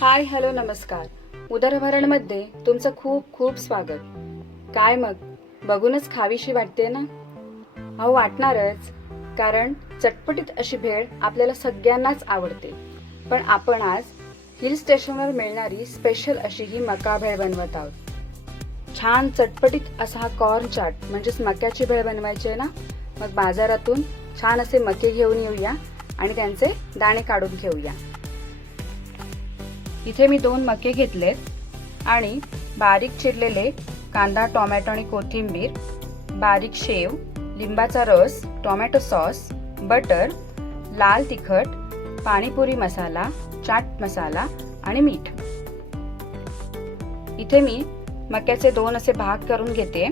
Hi hello नमस्कार. उदरभरणमध्ये तुमचं खूप खूप स्वागत. काय मग? बघूनच खावीशी वाटते ना? अहो वाटणारच. कारण चटपटीत अशी भेळ आपल्याला सगळ्यांनाच आवडते. पण आपण आज हिल स्टेशनवर मिळणारी स्पेशल अशी ही मका भेळ बनवत आहोत. छान चटपटीत असा हा कॉर्न चाट म्हणजेच मक्याची भेळ बनवायची आहे ना? मग बाजारातून छान असे मके घेऊन येऊया आणि त्यांचे दाणे काढून घेऊया. इथे मी दोन मके घेतलेत आणि बारीक चिरलेले कांदा टोमॅटो आणि कोथिंबीर बारीक शेव लिंबाचा रस टोमॅटो सॉस बटर लाल तिखट पाणीपुरी मसाला चाट मसाला आणि मीठ. इथे मी मक्याचे दोन असे भाग करून घेते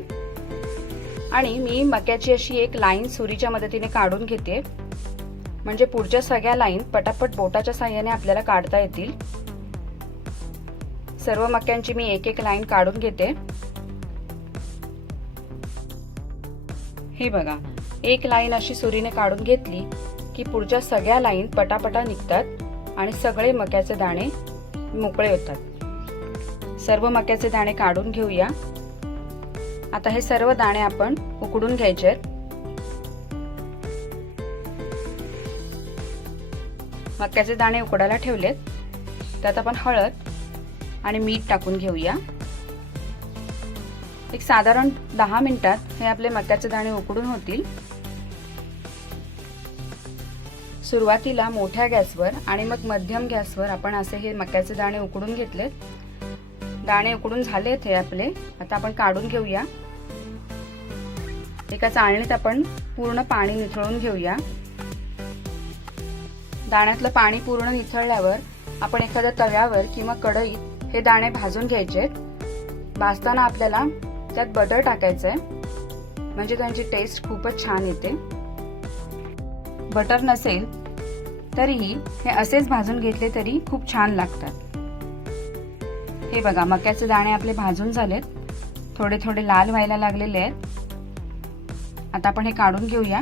आणि मी मक्याची अशी एक लाईन सुरीच्या मदतीने काढून घेते. म्हणजे पुढच्या सगळ्या लाईन पटापट बोटाच्या साह्याने आपल्याला काढता येतील. सर्व मक्यांची मी एक एक लाईन काढून घेते. हे बघा एक लाईन अशी सुरीने काढून घेतली की पुढच्या सगळ्या लाईन पटापटा निघतात आणि सगळे मक्याचे दाणे मोकळे होतात. सर्व मक्याचे दाणे काढून घेऊया. आता हे सर्व दाणे आपण उकडून घ्यायचे आहेत. मक्याचे दाणे उकडायला ठेवलेत. त्यात आपण हळद आणि मीठ टाकून घेऊया. एक साधारण दहा मिनिटात हे आपले मक्याचे दाणे उकडून होतील. सुरुवातीला मोठ्या गॅसवर आणि मग मध्यम गॅसवर आपण असे हे मक्याचे दाणे उकडून घेतलेत. दाणे उकडून झालेत हे आपले. आता आपण काढून घेऊया. एका चाळणीत आपण पूर्ण पाणी निथळून घेऊया. दाण्यातलं पाणी पूर्ण निथळल्यावर आपण एखाद्या तव्यावर किंवा कढईत हे दाणे भाजून घ्यायचे. भाजताना आपल्याला त्यात बटर टाकायचं आहे म्हणजे त्यांची टेस्ट खूपच छान येते. बटर नसेल तरीही हे असेच भाजून घेतले तरी खूप छान लागतात. हे बघा मक्याचे दाणे आपले भाजून झालेत. थोडे थोडे लाल व्हायला लागलेले आहेत. आता आपण हे काढून घेऊया.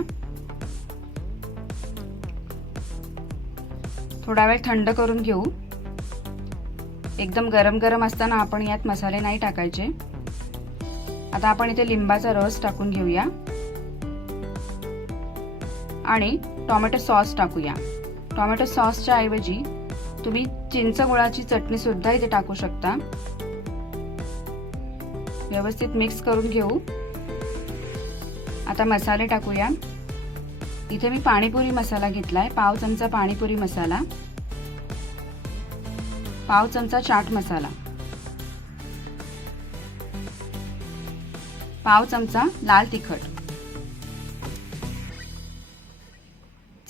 थोडा वेळ थंड करून घेऊ. एकदम गरम गरम असताना आपण यात मसाले नाही टाकायचे. आता आपण इथे लिंबाचा रस टाकून घेऊया. आणि टोमॅटो सॉस टाकूया. टोमॅटो सॉसच्या ऐवजी तुम्ही चिंच गुळाची चटणी सुद्धा इथे टाकू शकता. व्यवस्थित मिक्स करून घेऊ. आता मसाले टाकूया. इथे मी पाणीपुरी मसाला घेतलाय. पाव चमचा पाणीपुरी मसाला. पाव चमचा चाट मसाला. पाव चमचा लाल तिखट.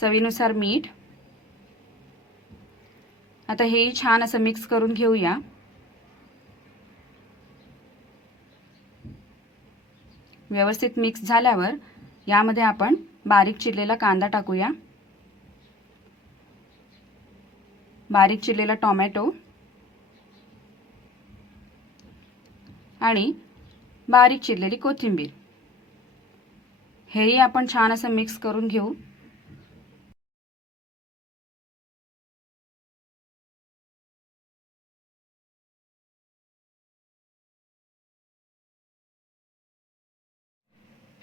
चवीनुसार मीठ. आता हेही छान असं मिक्स करून घेऊया. व्यवस्थित मिक्स झाल्यावर यामध्ये आपण बारीक चिरलेला कांदा टाकूया. बारीक चिरलेला टोमॅटो. आणि बारीक चिरलेली कोथिंबीर. हेही आपण छान असं मिक्स करून घेऊ.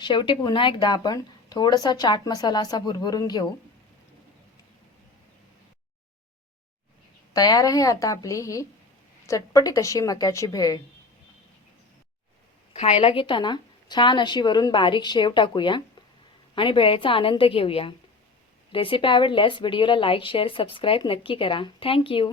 शेवटी पुन्हा एकदा आपण थोडासा चाट मसाला असा भुरभुरून घेऊ. तयार आहे आता आपली ही चटपटीत अशी मक्याची भेळ. खायला घेताना छान अशी वरून बारीक शेव टाकूया आणि भेळेचा आनंद घेऊया. रेसिपी आवडल्यास व्हिडिओला लाईक शेअर सबस्क्राईब नक्की करा. थँक्यू